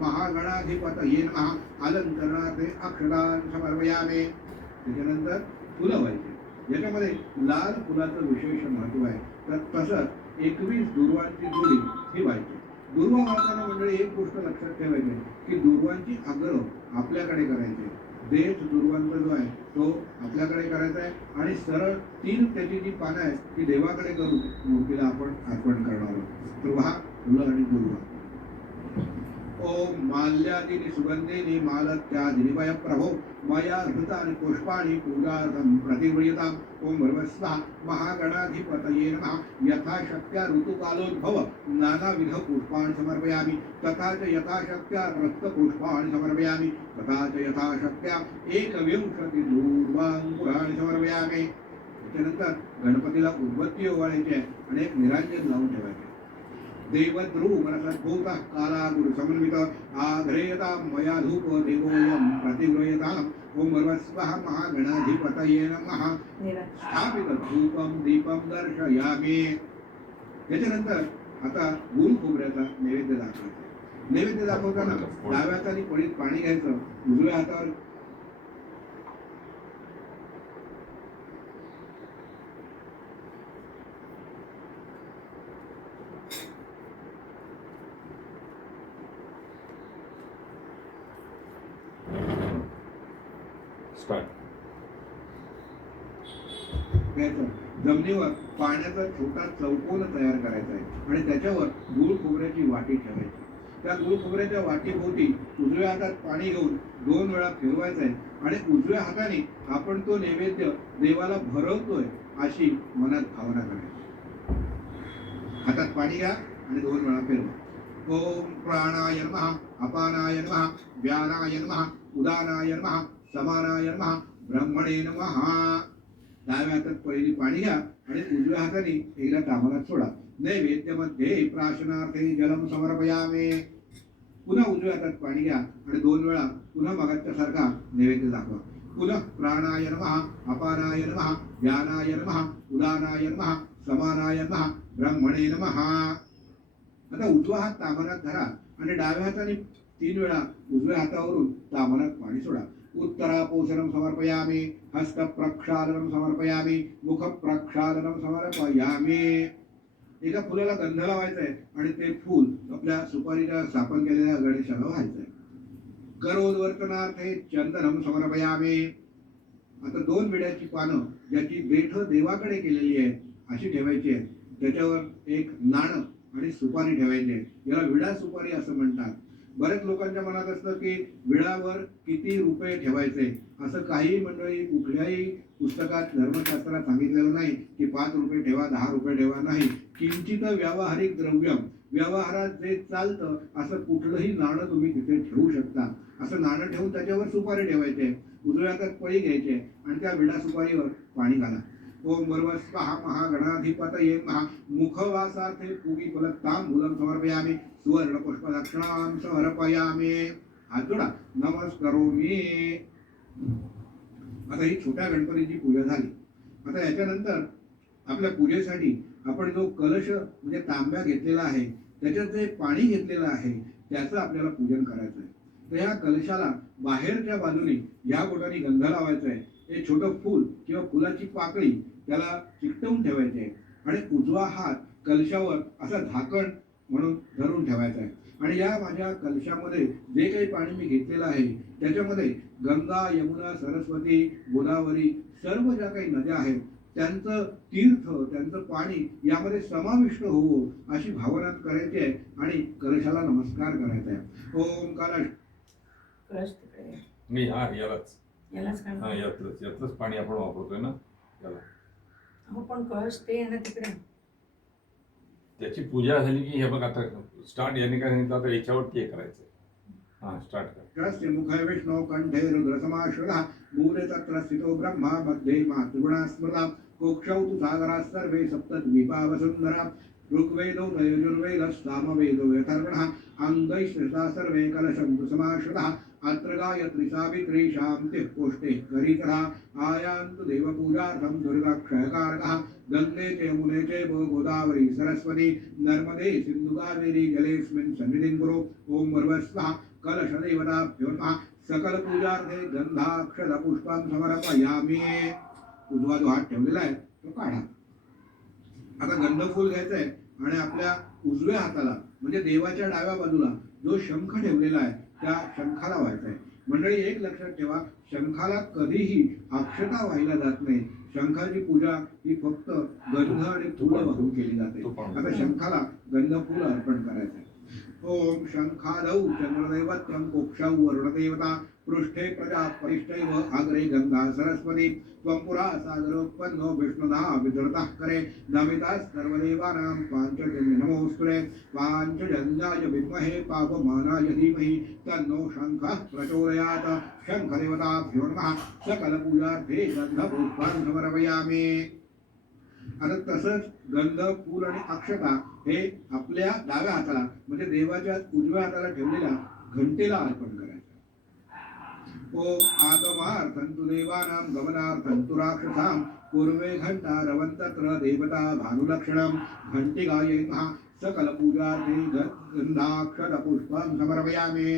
महागणाधिपतये नमः अलंकरणार्थे अक्षतान् समर्पयामि. त्याच्यानंतर फुलं व्हायची. याच्यामध्ये लाल फुलाचं विशेष महत्व आहे. तर तसंच 21 दुर्वांची जोडी ही व्हायची. दुर्वा वाहताना मंडळी एक गोष्ट लक्षात ठेवायची की दुर्वांची आग्रह आपल्याकडे करायचे. देठ दुर्वांचा जो आहे तो आपल्याकडे करायचा आहे आणि सरळ 3 त्याची जी पानं आहेत ती देवाकडे करून मूर्तीला आपण अर्पण करणार आहोत. तर पहा फुलं आणि दुर्वा. ओम माल्यादीनि सुगंधेनि मालत्यादिनिवय प्रभो मया हृतानि पुष्पाणि पूजार्थं प्रतिगृह्यताम्. ओम भर्वस्वः महागणाधिपतये नमः. यथाशक्त्या ऋतुकालोद्भव नानाविध पुष्पाणि समर्पयामि. तथा च यथाशक्त्या रक्तपुष्पाणि समर्पयामि. तथा च यथाशक्त्या 21 दूर्वांकुराणि समर्पयामि. त्यानंतर गणपतीला उदबत्ती ओवाळायची आहे आणि एक निरांजन लावून ठेवायचे. देवद्रू मनसद्भूतः काला गुरु समन्वित आघ्रेयतां मया धूप देवोयं प्रतिगृह्यताम्. ओम भर्वस्वः महागणाधिपतये नमः. स्थापित धूपं दीपं दर्शयामि. याच्यानंतर आता गुळ खोबऱ्याचा नैवेद्य दाखवायचा. नैवेद्य दाखवताना डाव्या हाताने पळीत पाणी घ्यायचं. उजव्या हातावर जमिनीवर पाण्याचा छोटा चौकोन तयार करायचा आहे आणि त्याच्यावर गुळ खोबऱ्याची वाटी ठेवायची. त्या गुळ खोबऱ्याच्या वाटीभोवती उजव्या हातात पाणी घेऊन 2 वेळा फिरवायचं आहे आणि उजव्या हाताने आपण तो नैवेद्य देवाला भरवतोय अशी मनात भावना करायची. हातात पाणी घ्या आणि 2 वेळा फिरवा. ओम प्राणाय नमः. अपानाय नमः. व्यानाय नमः. उदानाय नमः. समानाय नमः. ब्रह्मणे नमः. डाव्या हातात पहिली पाणी घ्या आणि उजव्या हाताने एकदा ताम्हाणात सोडा. नैवेद्यमध्ये प्राशनार्थे जलम समर्पयामि. पुन्हा उजव्या हातात पाणी घ्या आणि 2 वेळा पुन्हा मगाच्या सारखा नैवेद्य दाखवा. पुन्हा प्राणाय नमः. अपानाय नमः. व्यानाय नमः. उदानाय नमः. समानाय नमः. ब्रह्मणे नमः. आता उजवा हात ताम्हाणात धरा आणि डाव्या हाताने 3 वेळा उजव्या हातावरून ताम्हाणात पाणी सोडा. उत्तरापोषणं समर्पयामि. हस्त प्रक्षालनं समर्पयामि. मुख प्रक्षालनं समर्पयामि. एका फुलाला गंध लावायचा आहे आणि ते फूल आपल्या सुपारीच्या स्थापन केलेल्या गणेशाला व्हायचं आहे. करोद्वर्तनार्थे चंदनं समर्पयामि. आता 2 विड्याची पानं ज्याची देठ देवाकडे केलेली आहे अशी ठेवायची आहे. त्याच्यावर एक नाणं आणि सुपारी ठेवायची आहे. याला विडा सुपारी असं म्हणतात. बरेच लोकांच्या मनात असतं की विड्यावर किती रुपये ठेवायचे. असं काही मंडळी कुठल्याही पुस्तकात धर्मशास्त्रात सांगितलेलं नाही की 5 रुपये ठेवा, 10 रुपये ठेवा. नाही, किंचित व्यावहारिक द्रव्यम, व्यवहारात जे चालतं असं कुठलंही नाणं तुम्ही तिथे ठेवू शकता. असं नाणं ठेवून त्याच्यावर सुपारी ठेवायचे. उजव्या हातात पळी घ्यायचे आणि त्या विडा सुपारीवर पाणी घाला. ओम भर्वस्वः महागणाधिपतये नमः. मुखवासार्थे पूगीफलतांबूलं समर्पयामि. सुवर्ण पुष्पदक्षिणां समर्पयामि. हात जोडा. नमस्करोमि. आता ही छोट्या गणपतीची पूजा झाली. आता याच्यानंतर आपल्या पूजेसाठी आपण जो कलश म्हणजे तांब्या घेतलेला आहे त्याच्यात जे पाणी घेतलेलं आहे त्याचं आपल्याला पूजन करायचं आहे. तर ह्या कलशाला बाहेरच्या बाजूने या बोटाने गंध लावायचा आहे. हे छोटं फूल किंवा फुलाची पाकळी त्याला चिकटवून ठेवायची आहे आणि उजवा हात कलशावर असा झाकण म्हणून धरून ठेवायचा आहे. आणि या माझ्या कलशामध्ये जे काही पाणी मी घेतलेलं आहे त्याच्यामध्ये गंगा, यमुना, सरस्वती, गोदावरी सर्व ज्या काही नद्या आहेत त्यांचं तीर्थ, त्यांचं पाणी यामध्ये समाविष्ट होवो अशी भावना करायची आहे आणि कलशाला नमस्कार करायचा आहे. ओम कलश. कलश तिकडे मी यालाच यालाच पाणी आपण वापरतोय ना याला. हो, पण कलश ते आहे ना तिकडे. त्याची पूजा झाली की हे बघ आता स्टार्ट. याने काय सांगितलं आता याच्यावरती हे करायचं. हा, स्टार्ट कर. मुखे विष्णू कंठे रुद्रसमाश्रितः मूले तत्र स्थितो ब्रह्मा मध्ये मातृगुणा स्मृता कोक्षौ तु सागराः सर्वे सप्तद्वीपा वसुन्धरा ऋग्वेदो यजुर्वेदः सामवेदो अथर्वणः अंगैः श्रुता सर्वे कलशं तु समाश्रितः अत्र गायत्री सावित्री शान्तिः पुष्टिः करितरः आयान्तु देवपूजार्थं दुर्गाक्षयकारकः गंगे च यमुने चैव गोदावरी सरस्वती नर्मदे सिन्धु उदावेरी जलेस्मिन् सन्निधिं कुरु ओम वर्वस्वः कलशदेवताभ्यो नमः सकल पूजार्थे गंधाक्षत पुष्पं समर्पयामि उजवा जो हात ठेवलेला आहे तो काढा आता गंधफूल घ्यायचंय आणि आपल्या उजव्या हाताला म्हणजे देवाच्या डाव्या बाजूला जो शंख ठेवलेला आहे त्या शंखाला व्हायचा आहे मंडळी एक लक्षात ठेवा शंखाला कधीही अक्षता व्हायला जात नाही शंखाची पूजा ही फक्त गंध आणि फुलं वाहून केली जाते आता शंखाला गंध फुल अर्पण करायचं आहे ओम शंखादौ चंद्रदैवत्यं कोक्षौ वरुणदेवता पृष्ठे प्रजा परिष्ठैव अग्रे गंगा सरस्वती त्वं पुरा सागरोत्पन्नो विष्णुधा विदृतः करे नमिता सर्वदेवानां पाञ्चजन्य नमोऽस्तुते पाञ्चजन्याय विद्महे पावमानाय धीमहि तन्नो शंखः प्रचोदयात् शंखदेवताभ्यो नमः सकलपूजार्थे गन्धपुष्पान् समर्पयामि आता तसंच गंध फूल आणि अक्षता हे आपल्या डाव्या हाताला म्हणजे देवाच्या उजव्या हाताला ठेवलेल्या घंटेला अर्पण करायचं ओम आगमार्थंतु देवानां गमनार्थंतु राक्षसां पूर्वे घंटा रवंतत्र देवता भानुलक्षणं घंटिकायै नमः सकल पूजार्थे गंधाक्षत पुष्पं समर्पयामि